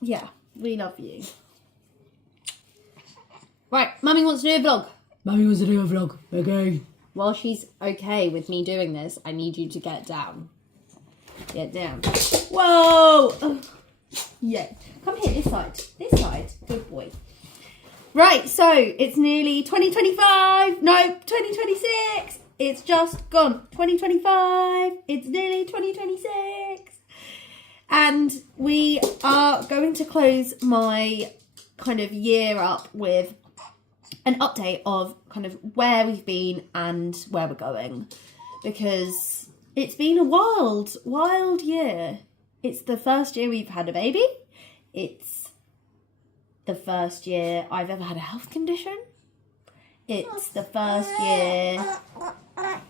Yeah, we love you. Right, Mummy wants to do a vlog. Mummy wants to do a vlog. Okay. While she's okay with me doing this, I need you to get down. Get down. Whoa! Ugh. Yeah. Come here, this side. This side. Good boy. Right, so it's nearly 2025. No, 2026. It's just gone. 2025. It's nearly 2026. And we are going to close my kind of year up with an update of kind of where we've been and where we're going, because it's been a wild year. It's the first year we've had a baby. It's the first year I've ever had a health condition. It's the first year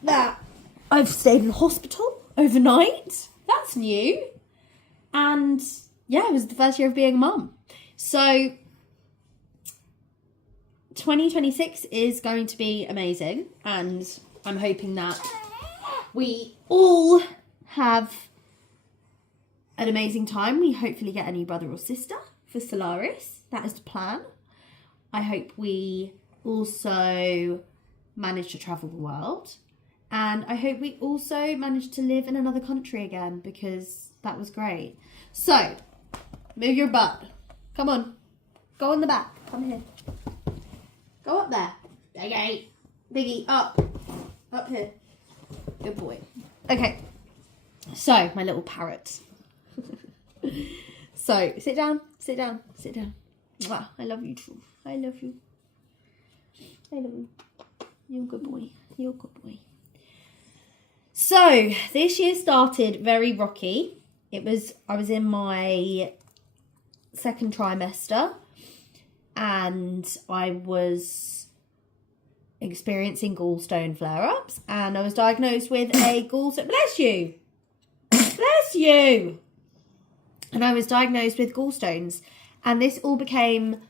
that I've stayed in hospital overnight. That's new. And yeah, it was the first year of being a mum. So 2026 is going to be amazing, and I'm hoping that we all have an amazing time. We hopefully get a new brother or sister for Solaris. That is the plan. I hope we also manage to travel the world, and I hope we also manage to live in another country again, because that was great. So, move your butt. Come on. Go in the back. Come here. Go up there. Okay. Biggie, up. Up here. Good boy. Okay. So, my little parrot. So, sit down. Sit down. Sit down. Wow, I love you too. I love you. I love you. You're a good boy. You're a good boy. So, this year started very rocky. I was in my second trimester, and I was experiencing gallstone flare-ups, and I was diagnosed with a gallstone. Bless you! Bless you! And I was diagnosed with gallstones, and this all became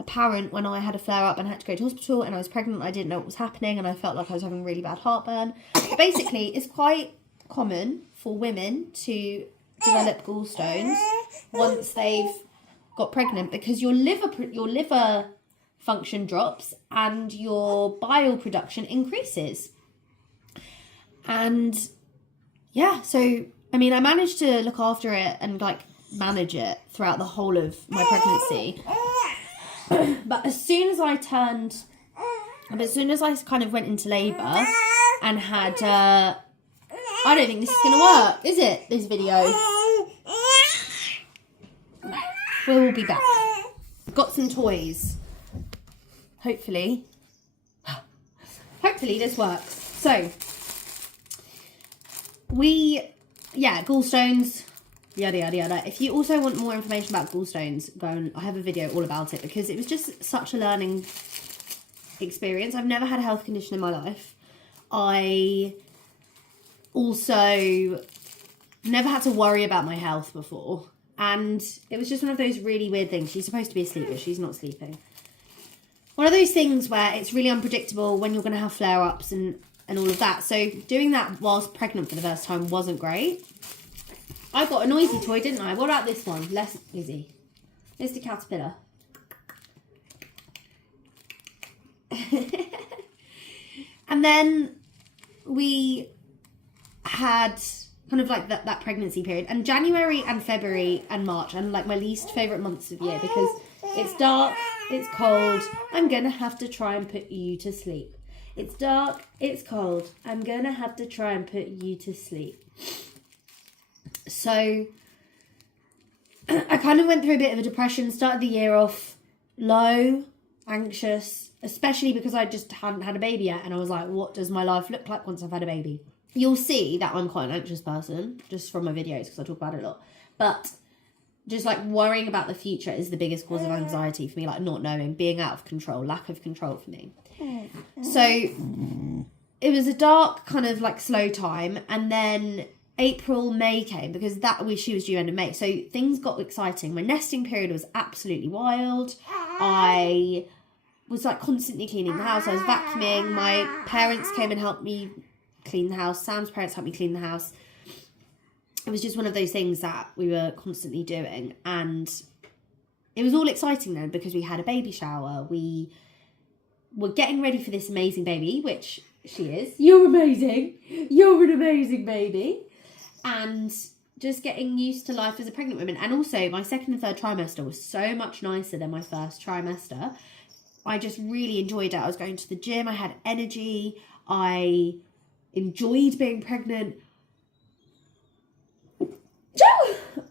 apparent when I had a flare-up and had to go to hospital, and I was pregnant. I didn't know what was happening, and I felt like I was having really bad heartburn. But basically, it's quite common for women to develop gallstones once they've got pregnant, because your liver function drops and your bile production increases. And yeah, so I mean, I managed to look after it and like manage it throughout the whole of my pregnancy. But as soon as I kind of went into labour and had I don't think this is going to work, is it, this video? We'll be back. Got some toys. Hopefully this works. So, gallstones, yada, yada, yada. If you also want more information about gallstones, go and I have a video all about it, because it was just such a learning experience. I've never had a health condition in my life. I also never had to worry about my health before, and it was just one of those really weird things. She's supposed to be asleep, but she's not sleeping. One of those things where it's really unpredictable when you're going to have flare-ups and all of that. So doing that whilst pregnant for the first time wasn't great. I got a noisy toy, didn't I? What about this one? Less busy. Here's the caterpillar. And then we had kind of like that pregnancy period, and January and February and March and like my least favourite months of the year, because it's dark, it's cold, I'm gonna have to try and put you to sleep. It's dark, it's cold, I'm gonna have to try and put you to sleep. So I kind of went through a bit of a depression, started the year off low, anxious, especially because I just hadn't had a baby yet, and I was like, what does my life look like once I've had a baby? You'll see that I'm quite an anxious person, just from my videos, because I talk about it a lot. But just like worrying about the future is the biggest cause of anxiety for me, like not knowing, being out of control, lack of control for me. So it was a dark kind of like slow time, and then April, May came, because she was due end of May. So things got exciting. My nesting period was absolutely wild. I was like constantly cleaning the house. I was vacuuming. My parents came and helped me clean the house. Sam's parents helped me clean the house. It was just one of those things that we were constantly doing, and it was all exciting then because we had a baby shower. We were getting ready for this amazing baby, which she is. You're amazing. You're an amazing baby. And just getting used to life as a pregnant woman. And also my second and third trimester was so much nicer than my first trimester. I just really enjoyed it. I was going to the gym. I had energy. I enjoyed being pregnant.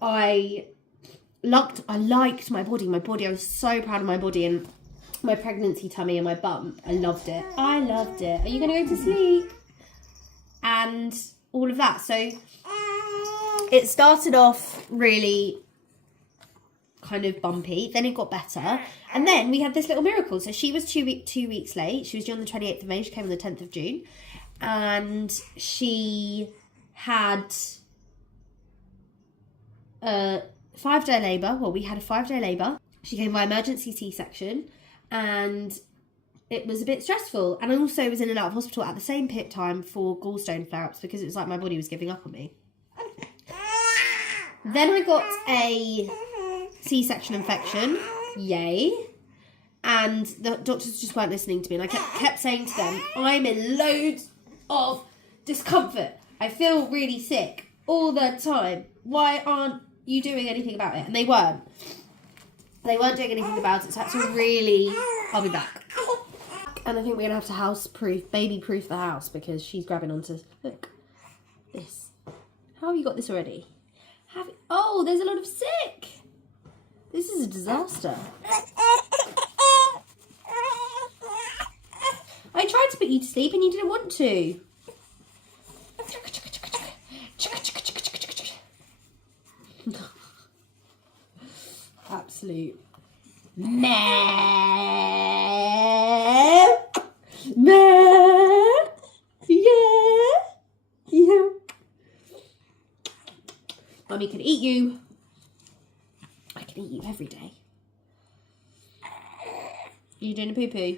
I liked my body. I was so proud of my body and my pregnancy tummy and my bump. I loved it. Are you going to go to sleep? And all of that. So it started off really kind of bumpy. Then it got better. And then we had this little miracle. So she was 2 weeks late. She was due on the 28th of May. She came on the 10th of June. And she had a 5-day labour. Well, we had a 5-day labour. She came by emergency C-section. And it was a bit stressful. And I also was in and out of hospital at the same time for gallstone flare-ups because it was like my body was giving up on me. Then I got a C-section infection. Yay. And the doctors just weren't listening to me. And I kept saying to them, I'm in loads of discomfort. I feel really sick all the time. Why aren't you doing anything about it? And they weren't. They weren't doing anything about it. So that's really... I'll be back. And I think we're going to have to baby-proof the house because she's grabbing onto... Look. This. How have you got this already? Oh, there's a lot of sick. This is a disaster. I tried to put you to sleep and you didn't want to. Absolute meh. Yeah. Mummy can eat you. I can eat you every day. Are you doing a poo-poo?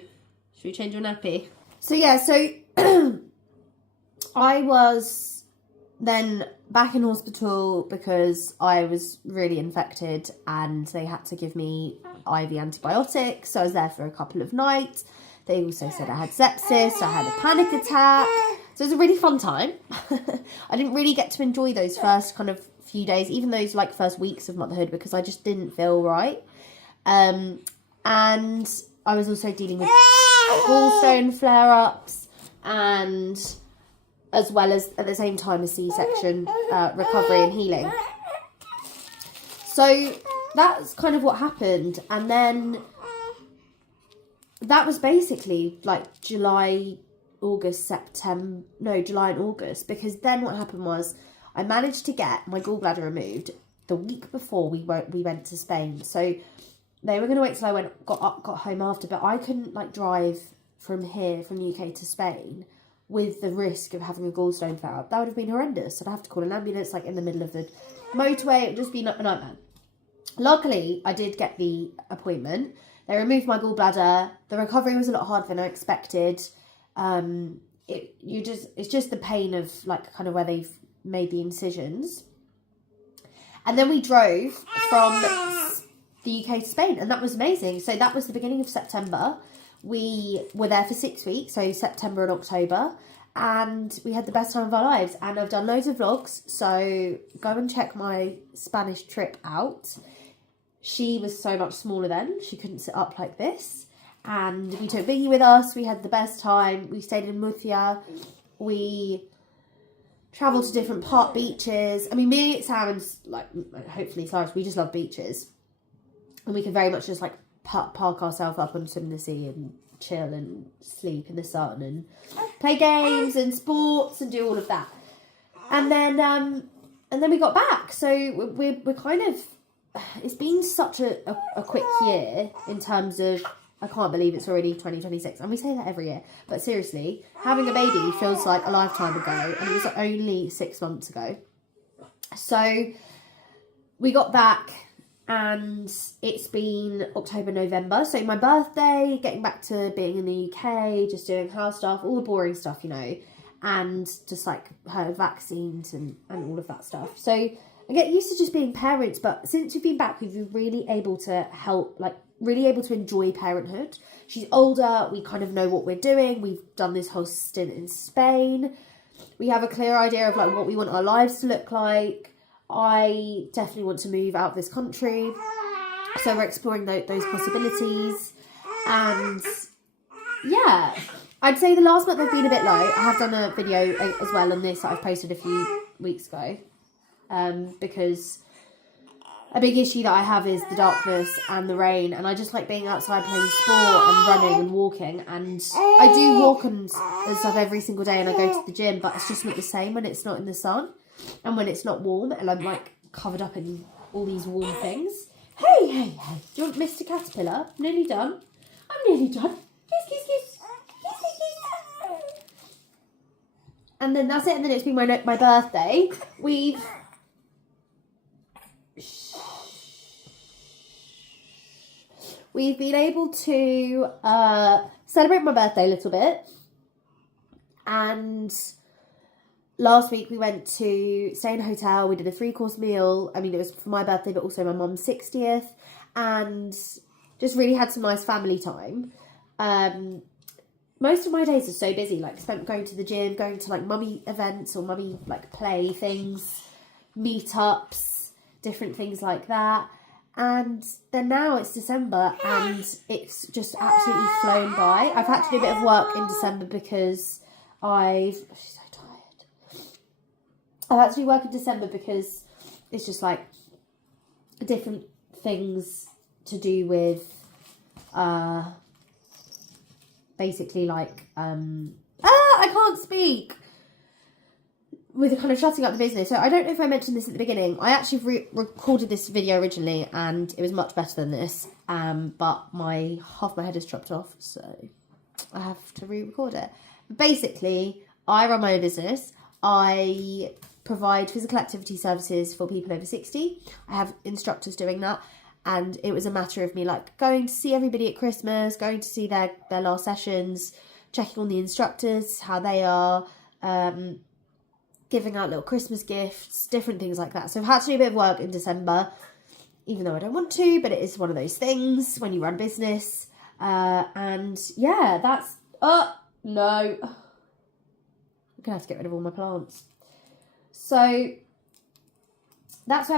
Should we change your nappy? So yeah, I was then back in hospital because I was really infected and they had to give me IV antibiotics. So I was there for a couple of nights. They also said I had sepsis, I had a panic attack. So it was a really fun time. I didn't really get to enjoy those first kind of few days, even those like first weeks of motherhood, because I just didn't feel right. And I was also dealing with gallstone flare-ups and as well as at the same time a C-section recovery and healing. So that's kind of what happened. And then that was basically like July and August, because then what happened was I managed to get my gallbladder removed the week before we went to Spain. So they were going to wait till I got home after, but I couldn't like drive from the UK to Spain with the risk of having a gallstone flare up. That would have been horrendous. I'd have to call an ambulance like in the middle of the motorway. It would just be a nightmare. Luckily, I did get the appointment. They removed my gallbladder. The recovery was a lot harder than I expected. It's just the pain of like kind of where they've made the incisions. And then we drove from the UK to Spain, and that was amazing. So that was the beginning of September. We were there for 6 weeks, so September and October, and we had the best time of our lives. And I've done loads of vlogs, so go and check my Spanish trip out. She was so much smaller then. She couldn't sit up like this. And we took Biggie with us. We had the best time. We stayed in Murcia. We travelled to different beaches. I mean, me, Sam, and like hopefully Cyrus, we just love beaches. And we can very much just like park ourselves up and swim in the sea and chill and sleep in the sun and play games and sports and do all of that. And then we got back. So we're kind of, it's been such a quick year in terms of, I can't believe it's already 2026. And we say that every year. But seriously, having a baby feels like a lifetime ago. And it was only 6 months ago. So we got back and it's been October, November. So my birthday, getting back to being in the UK, just doing house stuff, all the boring stuff, you know. And just like her vaccines and all of that stuff. So I get used to just being parents, but since we've been back, we've been really able to help, like, really able to enjoy parenthood. She's older, we kind of know what we're doing. We've done this whole stint in Spain. We have a clear idea of, like, what we want our lives to look like. I definitely want to move out of this country. So we're exploring those possibilities. And, yeah, I'd say the last month I've been a bit low. I have done a video as well on this that I've posted a few weeks ago. Because a big issue that I have is the darkness and the rain, and I just like being outside playing sport and running and walking, and I do walk and stuff every single day, and I go to the gym, but it's just not the same when it's not in the sun and when it's not warm and I'm like covered up in all these warm things. Hey, hey, hey, do you want Mr. Caterpillar? I'm nearly done. Kiss. And then that's it, and then it's been my birthday. We've been able to celebrate my birthday a little bit. And last week we went to stay in a hotel. We did a 3-course meal. I mean, it was for my birthday, but also my mum's 60th. And just really had some nice family time. Most of my days are so busy. Like, spent going to the gym, going to, like, mummy events or mummy, like, play things, meetups, different things like that. And then now it's December and it's just absolutely flown by. I've had to do a bit of work in December because she's so tired. I've had to do work in December because it's just like different things to do with basically like I can't speak. With kind of shutting up the business. So I don't know if I mentioned this at the beginning. I actually recorded this video originally and it was much better than this. But half my head is chopped off, so I have to re-record it. But basically, I run my own business. I provide physical activity services for people over 60. I have instructors doing that. And it was a matter of me like going to see everybody at Christmas, going to see their last sessions, checking on the instructors, how they are, giving out little Christmas gifts, different things like that. So I've had to do a bit of work in December, even though I don't want to, but it is one of those things when you run business. And yeah, that's, no. I'm going to have to get rid of all my plants. So that's where